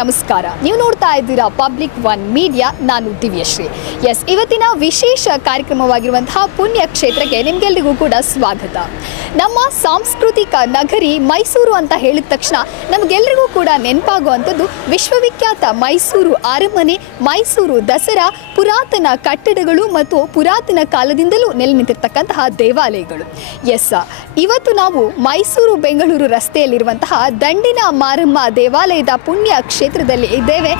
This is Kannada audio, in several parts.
ನಮಸ್ಕಾರ. ನೀವು ನೋಡ್ತಾ ಇದ್ದೀರಾ ಪಬ್ಲಿಕ್ ಒನ್ ಮೀಡಿಯಾ. ನಾನು ದಿವ್ಯಶ್ರೀ. ಇವತ್ತಿನ ವಿಶೇಷ ಕಾರ್ಯಕ್ರಮವಾಗಿರುವಂತಹ ಪುಣ್ಯ ಕ್ಷೇತ್ರಕ್ಕೆ ನಿಮಗೆಲ್ಲರಿಗೂ ಕೂಡ ಸ್ವಾಗತ. ನಮ್ಮ ಸಾಂಸ್ಕೃತಿಕ ನಗರಿ ಮೈಸೂರು ಅಂತ ಹೇಳಿದ ತಕ್ಷಣ ನಮಗೆಲ್ಲರಿಗೂ ಕೂಡ ನೆನಪಾಗುವಂಥದ್ದು ವಿಶ್ವವಿಖ್ಯಾತ ಮೈಸೂರು ಅರಮನೆ, ಮೈಸೂರು ದಸರಾ, ಪುರಾತನ ಕಟ್ಟಡಗಳು ಮತ್ತು ಪುರಾತನ ಕಾಲದಿಂದಲೂ ನೆಲೆ ನಿಂತಿರ್ತಕ್ಕಂತಹ ದೇವಾಲಯಗಳು. ಇವತ್ತು ನಾವು ಮೈಸೂರು ಬೆಂಗಳೂರು ರಸ್ತೆಯಲ್ಲಿರುವಂತಹ ದಂಡಿನ ಮಾರಮ್ಮ ದೇವಾಲಯದ ಪುಣ್ಯ ಕ್ಷೇತ್ರದಲ್ಲಿ ಇದ್ದೇವೆ.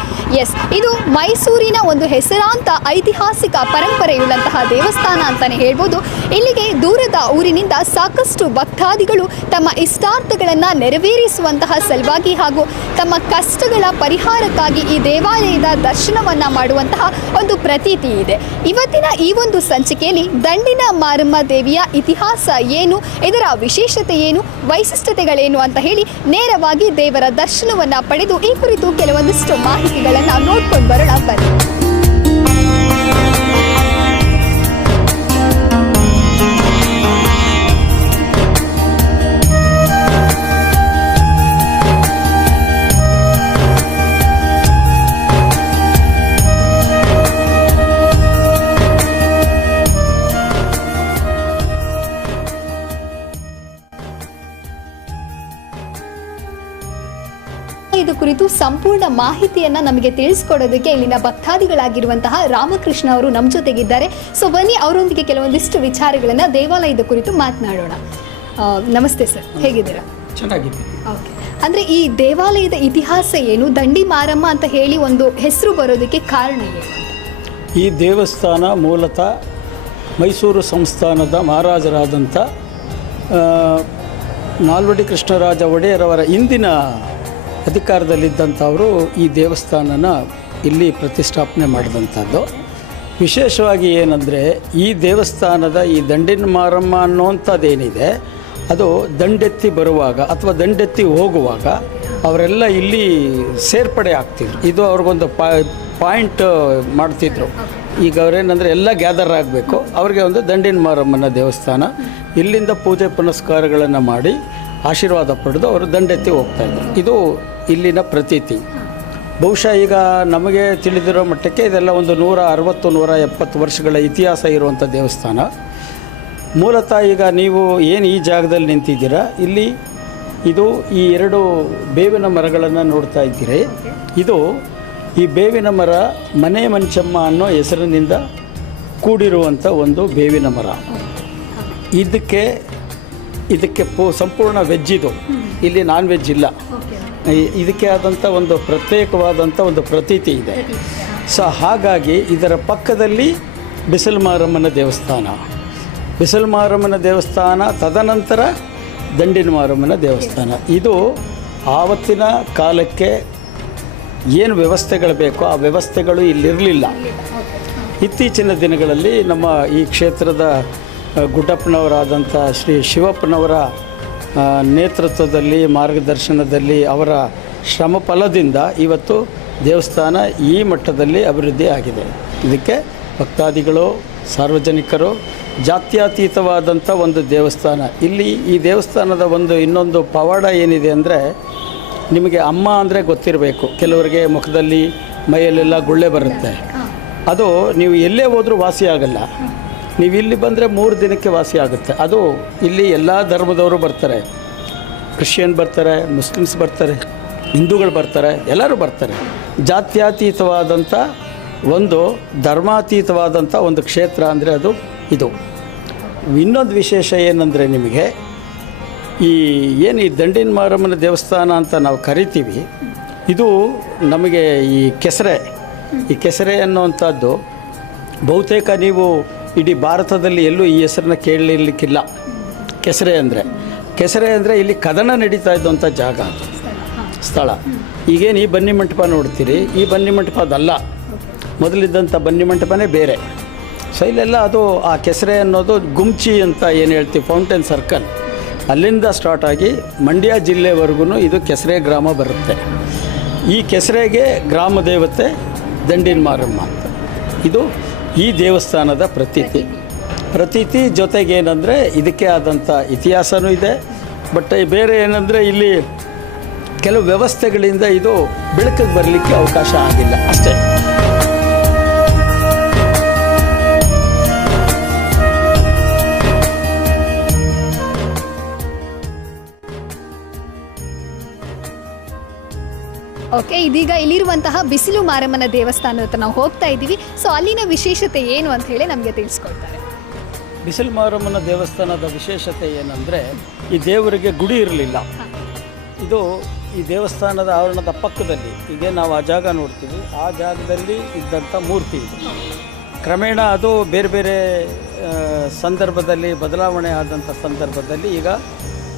ಇದು ಮೈಸೂರಿನ ಒಂದು ಹೆಸರಾಂತ ಐತಿಹಾಸಿಕ ಪರಂಪರೆಯುಳ್ಳಂತಹ ದೇವಸ್ಥಾನ ಅಂತಾನೆ ಹೇಳ್ಬೋದು. ಇಲ್ಲಿಗೆ ದೂರದ ಊರಿನಿಂದ ಸಾಕಷ್ಟು ಭಕ್ತಾದಿಗಳು ತಮ್ಮ ಇಷ್ಟಾರ್ಥಗಳನ್ನು ನೆರವೇರಿಸುವಂತಹ ಸಲುವಾಗಿ ಹಾಗೂ ತಮ್ಮ ಕಷ್ಟಗಳ ಪರಿಹಾರಕ್ಕಾಗಿ ಈ ದೇವಾಲಯದ ದರ್ಶನವನ್ನು ಮಾಡುವಂತಹ ಒಂದು ಪ್ರತೀತಿ ಇದೆ. ಇವತ್ತಿನ ಈ ಒಂದು ಸಂಚಿಕೆಯಲ್ಲಿ ದಂಡಿನ ಮಾರಮ್ಮ ದೇವಿಯ ಇತಿಹಾಸ ಏನು, ಇದರ ವಿಶೇಷತೆ ಏನು, ವೈಶಿಷ್ಟ್ಯತೆಗಳೇನು ಅಂತ ಹೇಳಿ ನೇರವಾಗಿ ದೇವರ ದರ್ಶನವನ್ನು ಪಡೆದು ಈ ಕುರಿತು ಕೆಲವೊಂದಿಷ್ಟು ಮಾಹಿತಿಗಳನ್ನು ನೋಡ್ಕೊಂಡು ಬರೋಣ ಬನ್ನಿ. ಇದು ಕುರಿತು ಸಂಪೂರ್ಣ ಮಾಹಿತಿಯನ್ನ ನಮಗೆ ತಿಳಿಸಿಕೊಡೋದಕ್ಕೆ ಇಲ್ಲಿನ ಭಕ್ತಾದಿಗಳಾಗಿರುವಂತಹ ರಾಮಕೃಷ್ಣ ಅವರು ನಮ್ಮ ಜೊತೆಗಿದ್ದಾರೆ. ಸೊ ಬನ್ನಿ ಅವರೊಂದಿಗೆ ಕೆಲವೊಂದಿಷ್ಟು ವಿಚಾರಗಳನ್ನ ದೇವಾಲಯದ ಕುರಿತು ಮಾತನಾಡೋಣ. ನಮಸ್ತೆ ಸರ್, ಹೇಗಿದ್ದೀರಾ? ಚೆನ್ನಾಗಿದ್ದೀನಿ. ಓಕೆ, ಅಂದ್ರೆ ಈ ದೇವಾಲಯದ ಇತಿಹಾಸ ಏನು, ದಂಡಿ ಮಾರಮ್ಮ ಅಂತ ಹೇಳಿ ಒಂದು ಹೆಸರು ಬರೋದಕ್ಕೆ ಕಾರಣ ಏನು? ಈ ದೇವಸ್ಥಾನ ಮೂಲತಃ ಮೈಸೂರು ಸಂಸ್ಥಾನದ ಮಹಾರಾಜರಾದಂಥ ನಾಲ್ವಡಿ ಕೃಷ್ಣರಾಜ ಒಡೆಯರವರ ಇಂದಿನ ಅಧಿಕಾರದಲ್ಲಿದ್ದಂಥವರು ಈ ದೇವಸ್ಥಾನನ ಇಲ್ಲಿ ಪ್ರತಿಷ್ಠಾಪನೆ ಮಾಡಿದಂಥದ್ದು. ವಿಶೇಷವಾಗಿ ಏನಂದರೆ ಈ ದೇವಸ್ಥಾನದ ಈ ದಂಡಿನ ಮಾರಮ್ಮ ಅನ್ನೋಂಥದ್ದೇನಿದೆ ಅದು ದಂಡೆತ್ತಿ ಬರುವಾಗ ಅಥವಾ ದಂಡೆತ್ತಿ ಹೋಗುವಾಗ ಅವರೆಲ್ಲ ಇಲ್ಲಿ ಸೇರ್ಪಡೆ ಆಗ್ತಿದ್ರು. ಇದು ಅವ್ರಿಗೊಂದು ಪಾಯಿಂಟ್ ಮಾಡ್ತಿದ್ರು. ಈಗ ಅವರೇನಂದರೆ ಎಲ್ಲ ಗ್ಯಾದರ್ ಆಗಬೇಕು, ಅವ್ರಿಗೆ ಒಂದು ದಂಡಿನ ಮಾರಮ್ಮನ ದೇವಸ್ಥಾನ, ಇಲ್ಲಿಂದ ಪೂಜೆ ಪುನಸ್ಕಾರಗಳನ್ನು ಮಾಡಿ ಆಶೀರ್ವಾದ ಪಡೆದು ಅವರು ದಂಡೆತ್ತಿ ಹೋಗ್ತಾಯಿದ್ರು. ಇದು ಇಲ್ಲಿನ ಪ್ರತೀತಿ. ಬಹುಶಃ ಈಗ ನಮಗೆ ತಿಳಿದಿರೋ ಮಟ್ಟಕ್ಕೆ ಇದೆಲ್ಲ ಒಂದು 160-170 ವರ್ಷಗಳ ಇತಿಹಾಸ ಇರುವಂಥ ದೇವಸ್ಥಾನ. ಮೂಲತಃ ಈಗ ನೀವು ಏನು ಈ ಜಾಗದಲ್ಲಿ ನಿಂತಿದ್ದೀರಾ, ಇಲ್ಲಿ ಇದು ಈ 2 ಬೇವಿನ ಮರಗಳನ್ನು ನೋಡ್ತಾ ಇದ್ದೀರಿ. ಇದು ಈ ಬೇವಿನ ಮರ ಮನೆ ಮಂಚಮ್ಮ ಅನ್ನೋ ಹೆಸರಿನಿಂದ ಕೂಡಿರುವಂಥ ಒಂದು ಬೇವಿನ ಮರ. ಇದಕ್ಕೆ ಸಂಪೂರ್ಣ ವೆಜ್ ಇದು, ಇಲ್ಲಿ ನಾನ್ ವೆಜ್ ಇಲ್ಲ. ಇದಕ್ಕೆ ಆದಂಥ ಒಂದು ಪ್ರತ್ಯೇಕವಾದಂಥ ಒಂದು ಪ್ರತೀತಿ ಇದೆ. ಸೊ ಹಾಗಾಗಿ ಇದರ ಪಕ್ಕದಲ್ಲಿ ಬಿಸಿಲು ಮಾರಮ್ಮನ ದೇವಸ್ಥಾನ, ತದನಂತರ ದಂಡಿನ ಮಾರಮ್ಮನ ದೇವಸ್ಥಾನ. ಇದು ಆವತ್ತಿನ ಕಾಲಕ್ಕೆ ಏನು ವ್ಯವಸ್ಥೆಗಳು ಬೇಕೋ ಆ ವ್ಯವಸ್ಥೆಗಳು ಇಲ್ಲಿರಲಿಲ್ಲ. ಇತ್ತೀಚಿನ ದಿನಗಳಲ್ಲಿ ನಮ್ಮ ಈ ಕ್ಷೇತ್ರದ ಗುಡ್ಡಪ್ಪನವರಾದಂಥ ಶ್ರೀ ಶಿವಪ್ಪನವರ ನೇತೃತ್ವದಲ್ಲಿ, ಮಾರ್ಗದರ್ಶನದಲ್ಲಿ, ಅವರ ಶ್ರಮ ಫಲದಿಂದ ಇವತ್ತು ದೇವಸ್ಥಾನ ಈ ಮಟ್ಟದಲ್ಲಿ ಅಭಿವೃದ್ಧಿ ಆಗಿದೆ. ಇದಕ್ಕೆ ಭಕ್ತಾದಿಗಳು, ಸಾರ್ವಜನಿಕರು, ಜಾತ್ಯತೀತವಾದಂಥ ಒಂದು ದೇವಸ್ಥಾನ. ಇಲ್ಲಿ ಈ ದೇವಸ್ಥಾನದ ಇನ್ನೊಂದು ಪವಾಡ ಏನಿದೆ ಅಂದರೆ, ನಿಮಗೆ ಅಮ್ಮ ಅಂದರೆ ಗೊತ್ತಿರಬೇಕು. ಕೆಲವರಿಗೆ ಮುಖದಲ್ಲಿ ಮೈಯಲ್ಲೆಲ್ಲ ಗುಳ್ಳೆ ಬರುತ್ತೆ. ಅದು ನೀವು ಎಲ್ಲೇ ಹೋದರೂ ವಾಸಿ ಆಗಲ್ಲ. ನೀವು ಇಲ್ಲಿ ಬಂದರೆ 3 ದಿನಕ್ಕೆ ವಾಸಿ ಆಗುತ್ತೆ. ಅದು ಇಲ್ಲಿ ಎಲ್ಲ ಧರ್ಮದವರು ಬರ್ತಾರೆ. ಕ್ರಿಶ್ಚಿಯನ್ ಬರ್ತಾರೆ, ಮುಸ್ಲಿಮ್ಸ್ ಬರ್ತಾರೆ, ಹಿಂದೂಗಳು ಬರ್ತಾರೆ, ಎಲ್ಲರೂ ಬರ್ತಾರೆ. ಜಾತ್ಯತೀತವಾದಂಥ ಒಂದು ಧರ್ಮಾತೀತವಾದಂಥ ಒಂದು ಕ್ಷೇತ್ರ ಅಂದರೆ ಅದು ಇದು. ಇನ್ನೊಂದು ವಿಶೇಷ ಏನಂದರೆ, ನಿಮಗೆ ಈ ದಂಡಿನ ಮಾರಮ್ಮನ ದೇವಸ್ಥಾನ ಅಂತ ನಾವು ಕರಿತೀವಿ, ಇದು ನಮಗೆ ಈ ಕೆಸರೆ ಅನ್ನುವಂಥದ್ದು ಬಹುತೇಕ ನೀವು ಇಡೀ ಭಾರತದಲ್ಲಿ ಎಲ್ಲೂ ಈ ಹೆಸರನ್ನ ಕೇಳಲಿಕ್ಕಿಲ್ಲ. ಕೆಸರೆ ಅಂದರೆ ಇಲ್ಲಿ ಕದನ ನಡೀತಾ ಇದ್ದಂಥ ಜಾಗ, ಸ್ಥಳ. ಈಗೇನು ಈ ಬನ್ನಿ ಮಂಟಪ ನೋಡ್ತೀರಿ, ಈ ಬನ್ನಿ ಮಂಟಪ ಅದಲ್ಲ, ಮೊದಲಿದ್ದಂಥ ಬನ್ನಿ ಮಂಟಪನೇ ಬೇರೆ. ಸೊ ಇಲ್ಲೆಲ್ಲ ಅದು ಆ ಕೆಸರೆ ಅನ್ನೋದು ಗುಮ್ಚಿ ಅಂತ ಏನು ಹೇಳ್ತೀವಿ, ಫೌಂಟೇನ್ ಸರ್ಕಲ್, ಅಲ್ಲಿಂದ ಸ್ಟಾರ್ಟ್ ಆಗಿ ಮಂಡ್ಯ ಜಿಲ್ಲೆವರೆಗೂ ಇದು ಕೆಸರೆ ಗ್ರಾಮ ಬರುತ್ತೆ. ಈ ಕೆಸರೆಗೆ ಗ್ರಾಮ ದೇವತೆ ದಂಡಿನ ಮಾರಮ್ಮ ಅಂತ. ಇದು ಈ ದೇವಸ್ಥಾನದ ಪ್ರತೀತಿ ಜೊತೆಗೇನೆಂದರೆ ಇದಕ್ಕೆ ಆದಂಥ ಇತಿಹಾಸವೂ ಇದೆ. ಬಟ್ ಬೇರೆ ಏನಂದರೆ, ಇಲ್ಲಿ ಕೆಲವು ವ್ಯವಸ್ಥೆಗಳಿಂದ ಇದು ಬೆಳಕಿಗೆ ಬರಲಿಕ್ಕೆ ಅವಕಾಶ ಆಗಿಲ್ಲ ಅಷ್ಟೇ. ಓಕೆ, ಇದೀಗ ಇಲ್ಲಿರುವಂತಹ ಬಿಸಿಲು ಮಾರಮ್ಮನ ದೇವಸ್ಥಾನದ ಹತ್ರ ನಾವು ಹೋಗ್ತಾ ಇದ್ದೀವಿ. ಸೊ ಅಲ್ಲಿನ ವಿಶೇಷತೆ ಏನು ಅಂತ ಹೇಳಿ ನಮಗೆ ತಿಳಿಸ್ಕೊಡ್ತಾರೆ. ಬಿಸಿಲು ಮಾರಮ್ಮನ ದೇವಸ್ಥಾನದ ವಿಶೇಷತೆ ಏನಂದರೆ, ಈ ದೇವರಿಗೆ ಗುಡಿ ಇರಲಿಲ್ಲ. ಇದು ಈ ದೇವಸ್ಥಾನದ ಆವರಣದ ಪಕ್ಕದಲ್ಲಿ, ಈಗ ನಾವು ಆ ಜಾಗ ನೋಡ್ತೀವಿ, ಆ ಜಾಗದಲ್ಲಿ ಇದ್ದಂಥ ಮೂರ್ತಿ ಇದು. ಕ್ರಮೇಣ ಅದು ಬೇರೆ ಬೇರೆ ಸಂದರ್ಭದಲ್ಲಿ ಬದಲಾವಣೆ ಆದಂಥ ಸಂದರ್ಭದಲ್ಲಿ ಈಗ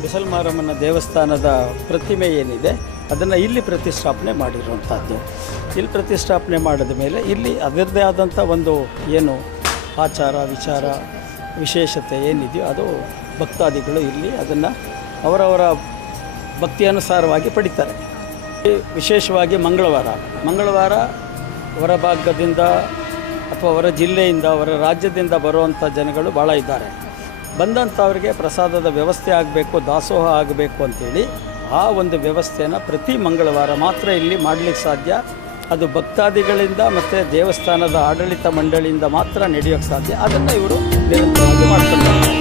ಬಿಸಿಲು ಮಾರಮ್ಮನ ದೇವಸ್ಥಾನದ ಪ್ರತಿಮೆ ಏನಿದೆ ಅದನ್ನು ಇಲ್ಲಿ ಪ್ರತಿಷ್ಠಾಪನೆ ಮಾಡಿರುವಂಥದ್ದು. ಇಲ್ಲಿ ಪ್ರತಿಷ್ಠಾಪನೆ ಮಾಡಿದ ಮೇಲೆ ಇಲ್ಲಿ ಅದರದ್ದೇ ಆದಂಥ ಒಂದು ಏನು ಆಚಾರ ವಿಚಾರ ವಿಶೇಷತೆ ಏನಿದೆಯೋ ಅದು ಭಕ್ತಾದಿಗಳು ಇಲ್ಲಿ ಅದನ್ನು ಅವರವರ ಭಕ್ತಿಯನುಸಾರವಾಗಿ ಪಡಿತಾರೆ. ವಿಶೇಷವಾಗಿ ಮಂಗಳವಾರ ಹೊರಭಾಗದಿಂದ ಅಥವಾ ಹೊರ ಜಿಲ್ಲೆಯಿಂದ ಹೊರ ರಾಜ್ಯದಿಂದ ಬರುವಂಥ ಜನಗಳು ಭಾಳ ಇದ್ದಾರೆ. ಬಂದಂಥವ್ರಿಗೆ ಪ್ರಸಾದದ ವ್ಯವಸ್ಥೆ ಆಗಬೇಕು, ದಾಸೋಹ ಆಗಬೇಕು ಅಂಥೇಳಿ ಆ ಒಂದು ವ್ಯವಸ್ಥೆಯನ್ನು ಪ್ರತಿ ಮಂಗಳವಾರ ಮಾತ್ರ ಇಲ್ಲಿ ಮಾಡಲಿಕ್ಕೆ ಸಾಧ್ಯ. ಅದು ಭಕ್ತಾದಿಗಳಿಂದ ಮತ್ತು ದೇವಸ್ಥಾನದ ಆಡಳಿತ ಮಂಡಳಿಯಿಂದ ಮಾತ್ರ ನಡೆಯೋಕ್ಕೆ ಸಾಧ್ಯ. ಅದನ್ನು ಇವರು ನಿರಂತರವಾಗಿ ಮಾಡ್ತಾರೆ.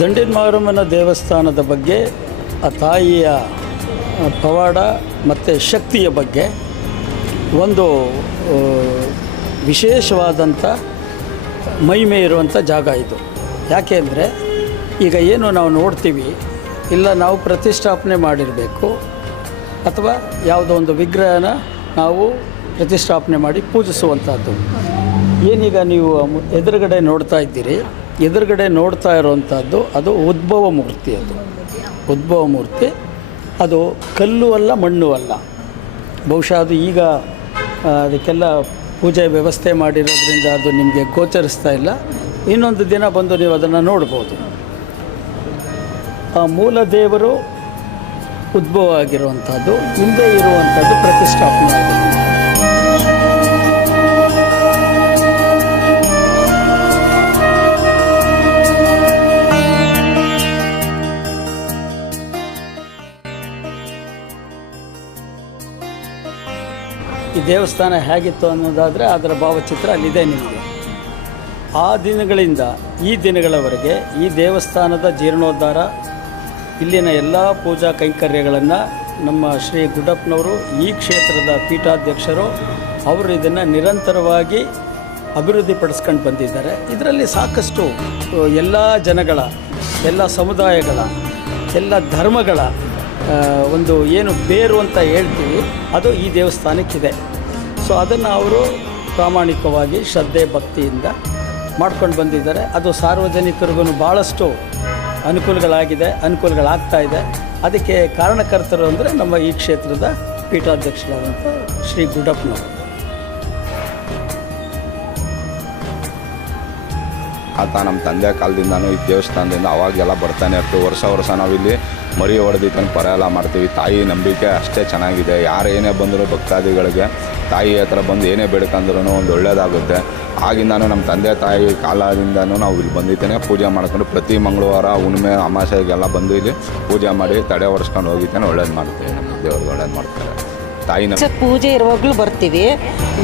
ದಂಡಿನ ಮಾರಮ್ಮನ ದೇವಸ್ಥಾನದ ಬಗ್ಗೆ, ಆ ತಾಯಿಯ ಪವಾಡ ಮತ್ತು ಶಕ್ತಿಯ ಬಗ್ಗೆ ಒಂದು ವಿಶೇಷವಾದಂಥ ಮಹಿಮೆ ಇರುವಂಥ ಜಾಗ ಇದು. ಯಾಕೆ ಅಂದರೆ, ಈಗ ಏನು ನಾವು ನೋಡ್ತೀವಿ, ಇಲ್ಲ ನಾವು ಪ್ರತಿಷ್ಠಾಪನೆ ಮಾಡಿರಬೇಕು ಅಥವಾ ಯಾವುದೋ ಒಂದು ವಿಗ್ರಹನ ನಾವು ಪ್ರತಿಷ್ಠಾಪನೆ ಮಾಡಿ ಪೂಜಿಸುವಂಥದ್ದು. ಏನೀಗ ನೀವು ಎದುರುಗಡೆ ನೋಡ್ತಾ ಇದ್ದೀರಿ, ಎದುರುಗಡೆ ನೋಡ್ತಾ ಇರುವಂಥದ್ದು ಅದು ಉದ್ಭವ ಮೂರ್ತಿ. ಉದ್ಭವ ಮೂರ್ತಿ ಅದು ಕಲ್ಲು ಅಲ್ಲ, ಮಣ್ಣು ಅಲ್ಲ. ಬಹುಶಃ ಅದು ಈಗ ಅದಕ್ಕೆಲ್ಲ ಪೂಜೆ ವ್ಯವಸ್ಥೆ ಮಾಡಿರೋದ್ರಿಂದ ಅದು ನಿಮಗೆ ಗೋಚರಿಸ್ತಾ ಇಲ್ಲ. ಇನ್ನೊಂದು ದಿನ ಬಂದು ನೀವು ಅದನ್ನು ನೋಡ್ಬೋದು. ಆ ಮೂಲ ದೇವರು ಉದ್ಭವ ಆಗಿರುವಂಥದ್ದು, ಹಿಂದೆ ಇರುವಂಥದ್ದು ಪ್ರತಿಷ್ಠಾಪನೆ ಆಗಿದೆ. ಈ ದೇವಸ್ಥಾನ ಹೇಗಿತ್ತು ಅನ್ನೋದಾದರೆ ಅದರ ಭಾವಚಿತ್ರ ಅಲ್ಲಿದೆ ನಿಮಗೆ. ಆ ದಿನಗಳಿಂದ ಈ ದಿನಗಳವರೆಗೆ ಈ ದೇವಸ್ಥಾನದ ಜೀರ್ಣೋದ್ಧಾರ, ಇಲ್ಲಿನ ಎಲ್ಲ ಪೂಜಾ ಕೈಂಕರ್ಯಗಳನ್ನು ನಮ್ಮ ಶ್ರೀ ಗುಡ್ಡಪ್ಪನವರು, ಈ ಕ್ಷೇತ್ರದ ಪೀಠಾಧ್ಯಕ್ಷರು, ಅವರು ಇದನ್ನು ನಿರಂತರವಾಗಿ ಅಭಿವೃದ್ಧಿಪಡಿಸ್ಕೊಂಡು ಬಂದಿದ್ದಾರೆ. ಇದರಲ್ಲಿ ಸಾಕಷ್ಟು ಎಲ್ಲ ಜನಗಳ, ಎಲ್ಲ ಸಮುದಾಯಗಳ, ಎಲ್ಲ ಧರ್ಮಗಳ ಒಂದು ಏನು ಬೇರು ಅಂತ ಹೇಳ್ತೀವಿ ಅದು ಈ ದೇವಸ್ಥಾನಕ್ಕಿದೆ. ಸೊ ಅದನ್ನು ಅವರು ಪ್ರಾಮಾಣಿಕವಾಗಿ ಶ್ರದ್ಧೆ ಭಕ್ತಿಯಿಂದ ಮಾಡ್ಕೊಂಡು ಬಂದಿದ್ದಾರೆ. ಅದು ಸಾರ್ವಜನಿಕರಿಗೂ ಭಾಳಷ್ಟು ಅನುಕೂಲಗಳಾಗ್ತಾ ಇದೆ. ಅದಕ್ಕೆ ಕಾರಣಕರ್ತರು ಅಂದರೆ ನಮ್ಮ ಈ ಕ್ಷೇತ್ರದ ಪೀಠಾಧ್ಯಕ್ಷರಾದಂಥ ಶ್ರೀ ಗುಡ್ಡಪ್ಪನವರು. ಆತ ನಮ್ಮ ತಂದೆ ಕಾಲದಿಂದನೂ ಈ ದೇವಸ್ಥಾನದಿಂದ ಅವಾಗೆಲ್ಲ ಬರ್ತಾನೆ ಇರ್ತೀವಿ. ವರ್ಷ ನಾವಿಲ್ಲಿ ಮರಿ ಹೊಡೆದಿದ್ದನ್ನು ಪರ ಎಲ್ಲ ಮಾಡ್ತೀವಿ. ತಾಯಿ ನಂಬಿಕೆ ಅಷ್ಟೇ ಚೆನ್ನಾಗಿದೆ. ಯಾರು ಏನೇ ಬಂದರೂ ಭಕ್ತಾದಿಗಳಿಗೆ ತಾಯಿ ಹತ್ರ ಬಂದು ಏನೇ ಬೇಡ್ಕಂದ್ರೂ ಒಂದು ಒಳ್ಳೆಯದಾಗುತ್ತೆ. ಆಗಿಂದನೂ ನಮ್ಮ ತಂದೆ ತಾಯಿ ಕಾಲದಿಂದನೂ ನಾವು ಇಲ್ಲಿ ಬಂದಿದ್ದೇನೆ ಪೂಜೆ ಮಾಡ್ಕೊಂಡು ಪ್ರತಿ ಮಂಗಳವಾರ ಹುಣ್ಣಿಮೆ ಅಮಾವಾಸ್ಯೆಗೆಲ್ಲ ಬಂದು ಇಲ್ಲಿ ಪೂಜೆ ಮಾಡಿ ತಡೆ ಹೊಡ್ಸ್ಕೊಂಡು ಹೋಗಿದ್ದೇನೆ. ಒಳ್ಳೇದು ಮಾಡ್ತೀವಿ, ನಮ್ಮ ದೇವ್ರಿಗೆ ಒಳ್ಳೇದು ಮಾಡ್ತಾರೆ. ತಾಯಿನ ಪೂಜೆ ಇರುವಾಗಲೂ ಬರ್ತೀವಿ,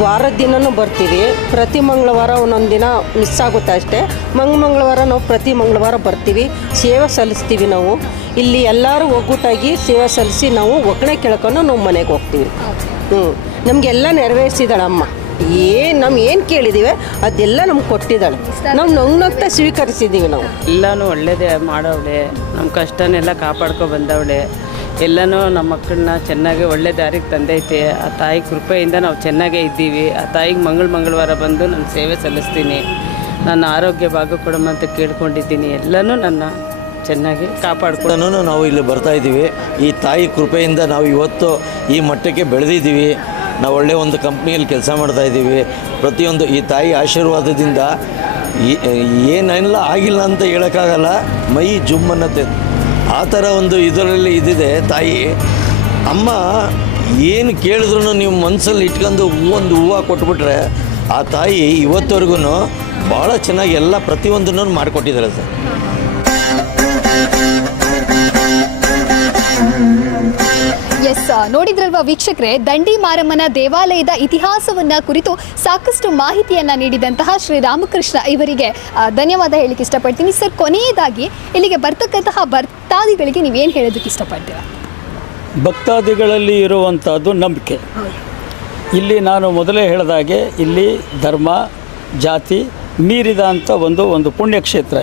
ವಾರದ ದಿನವೂ ಬರ್ತೀವಿ. ಪ್ರತಿ ಮಂಗಳವಾರ ಒಂದೊಂದು ದಿನ ಮಿಸ್ ಆಗುತ್ತೆ ಅಷ್ಟೇ. ಮಂಗಳವಾರ ನಾವು ಪ್ರತಿ ಮಂಗಳವಾರ ಬರ್ತೀವಿ, ಸೇವೆ ಸಲ್ಲಿಸ್ತೀವಿ. ನಾವು ಇಲ್ಲಿ ಎಲ್ಲರೂ ಒಗ್ಗೂಟಾಗಿ ಸೇವೆ ಸಲ್ಲಿಸಿ ನಾವು ಒಕ್ಕಣೆ ಕೇಳ್ಕೊಂಡು ನಾವು ಮನೆಗೆ ಹೋಗ್ತೀವಿ. ನಮಗೆಲ್ಲ ನೆರವೇರಿಸಿದಾಳೆ ಅಮ್ಮ. ನಮ್ಗೆ ಏನು ಕೇಳಿದ್ದೀವಿ ಅದೆಲ್ಲ ನಮ್ಗೆ ಕೊಟ್ಟಿದ್ದಾಳೆ. ನಾವು ನಗ್ನಗ್ತಾ ಸ್ವೀಕರಿಸಿದ್ದೀವಿ. ನಾವು ಎಲ್ಲನೂ ಒಳ್ಳೇದೇ ಮಾಡವಳೆ, ನಮ್ಮ ಕಷ್ಟನೆಲ್ಲ ಕಾಪಾಡ್ಕೊ ಬಂದವಳೆ. ಎಲ್ಲನೂ ನಮ್ಮ ಮಕ್ಕಳನ್ನ ಚೆನ್ನಾಗಿ ಒಳ್ಳೆ ದಾರಿಗೆ ತಂದೈತೆ. ಆ ತಾಯಿ ಕೃಪೆಯಿಂದ ನಾವು ಚೆನ್ನಾಗೇ ಇದ್ದೀವಿ. ಆ ತಾಯಿಗೆ ಮಂಗಳವಾರ ಬಂದು ನಾನು ಸೇವೆ ಸಲ್ಲಿಸ್ತೀನಿ. ನನ್ನ ಆರೋಗ್ಯ ಭಾಗ ಕೊಡಮಂತ ಕೇಳ್ಕೊಂಡಿದ್ದೀನಿ. ಎಲ್ಲನೂ ನನ್ನ ಚೆನ್ನಾಗಿ ಕಾಪಾಡ್ಕೊಂಡು ನಾವು ಇಲ್ಲಿ ಬರ್ತಾ ಇದ್ದೀವಿ. ಈ ತಾಯಿ ಕೃಪೆಯಿಂದ ನಾವು ಇವತ್ತು ಈ ಮಟ್ಟಕ್ಕೆ ಬೆಳೆದಿದ್ದೀವಿ. ನಾವು ಒಳ್ಳೆಯ ಒಂದು ಕಂಪ್ನಿಯಲ್ಲಿ ಕೆಲಸ ಮಾಡ್ತಾಯಿದ್ದೀವಿ. ಪ್ರತಿಯೊಂದು ಈ ತಾಯಿ ಆಶೀರ್ವಾದದಿಂದ ಏನೆಲ್ಲ ಆಗಿಲ್ಲ ಅಂತ ಹೇಳೋಕ್ಕಾಗಲ್ಲ. ಮೈ ಜುಮ್ಮನ್ನತ್ತೆ ಆ ಥರ ಒಂದು ಇದರಲ್ಲಿ ಇದಿದೆ ತಾಯಿ. ಅಮ್ಮ ಏನು ಕೇಳಿದ್ರು ನೀವು ಮನಸ್ಸಲ್ಲಿ ಇಟ್ಕೊಂಡು ಒಂದು ಹೂವು ಕೊಟ್ಬಿಟ್ರೆ ಆ ತಾಯಿ ಇವತ್ತವರೆಗೂ ಭಾಳ ಚೆನ್ನಾಗಿ ಎಲ್ಲ ಪ್ರತಿಯೊಂದನ್ನು ಮಾಡಿಕೊಟ್ಟಿದ್ದಾರೆ ಸರ್. ಎಸ್, ನೋಡಿದ್ರಲ್ವಾ ವೀಕ್ಷಕರೇ, ದಂಡಿ ಮಾರಮ್ಮನ ದೇವಾಲಯದ ಇತಿಹಾಸವನ್ನ ಕುರಿತು ಸಾಕಷ್ಟು ಮಾಹಿತಿಯನ್ನ ನೀಡಿದಂತಹ ಶ್ರೀರಾಮಕೃಷ್ಣ ಇವರಿಗೆ ಧನ್ಯವಾದ ಹೇಳಿಕ್ಕೆ ಇಷ್ಟಪಡ್ತೀನಿ. ಸರ್, ಕೊನೆಯದಾಗಿ ಇಲ್ಲಿಗೆ ಬರ್ತಕ್ಕಂತಹ ಭಕ್ತಾದಿಗಳಿಗೆ ನೀವೇನು ಹೇಳೋದಕ್ಕೆ ಇಷ್ಟಪಡ್ತೀರಾ? ಭಕ್ತಾದಿಗಳಲ್ಲಿ ಇರುವಂಥದ್ದು ನಂಬಿಕೆ. ಇಲ್ಲಿ ನಾನು ಮೊದಲೇ ಹೇಳಿದಾಗೆ ಇಲ್ಲಿ ಧರ್ಮ ಜಾತಿ ಮೀರಿದ ಅಂತ ಒಂದು ಪುಣ್ಯಕ್ಷೇತ್ರ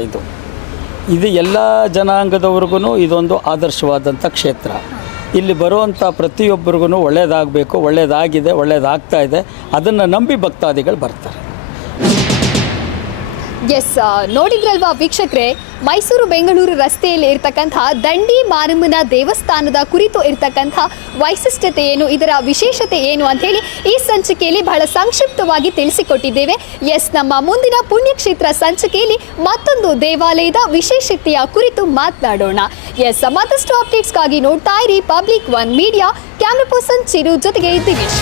ಇದು ಎಲ್ಲ ಜನಾಂಗದವ್ರಿಗೂ ಇದೊಂದು ಆದರ್ಶವಾದಂಥ ಕ್ಷೇತ್ರ. ಇಲ್ಲಿ ಬರುವಂಥ ಪ್ರತಿಯೊಬ್ಬರಿಗೂ ಒಳ್ಳೆಯದಾಗಬೇಕು, ಒಳ್ಳೆಯದಾಗಿದೆ, ಒಳ್ಳೆಯದಾಗ್ತಾ ಇದೆ, ಅದನ್ನು ನಂಬಿ ಭಕ್ತಾದಿಗಳು ಬರ್ತಾರೆ. ಎಸ್, ನೋಡಿದ್ರಲ್ವಾ ವೀಕ್ಷಕರೇ, ಮೈಸೂರು ಬೆಂಗಳೂರು ರಸ್ತೆಯಲ್ಲಿ ಇರ್ತಕ್ಕಂಥ ದಂಡಿ ಮಾರಮ್ಮನ ದೇವಸ್ಥಾನದ ಕುರಿತು ಇರ್ತಕ್ಕಂಥ ವೈಶಿಷ್ಟ್ಯತೆ ಏನು, ಇದರ ವಿಶೇಷತೆ ಏನು ಅಂತ ಹೇಳಿ ಈ ಸಂಚಿಕೆಯಲ್ಲಿ ಬಹಳ ಸಂಕ್ಷಿಪ್ತವಾಗಿ ತಿಳಿಸಿಕೊಟ್ಟಿದ್ದೇವೆ. ಎಸ್, ನಮ್ಮ ಮುಂದಿನ ಪುಣ್ಯಕ್ಷೇತ್ರ ಸಂಚಿಕೆಯಲ್ಲಿ ಮತ್ತೊಂದು ದೇವಾಲಯದ ವಿಶೇಷತೆಯ ಕುರಿತು ಮಾತನಾಡೋಣ. ಎಸ್, ಮತ್ತಷ್ಟು ಅಪ್ಡೇಟ್ಸ್ಗಾಗಿ ನೋಡ್ತಾ ಇರಿ public 1 media. Camera person Chiru ಜೊತೆಗೆ ದಿನೇಶ್.